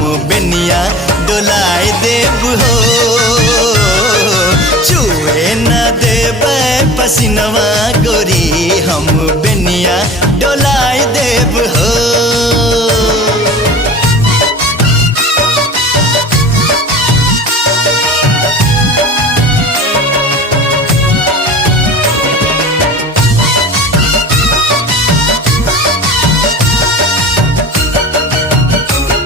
बेनिया डोलाए देव हो। छुए न देबै पसीनवा गोरी हम बेनिया डोलाए देव हो।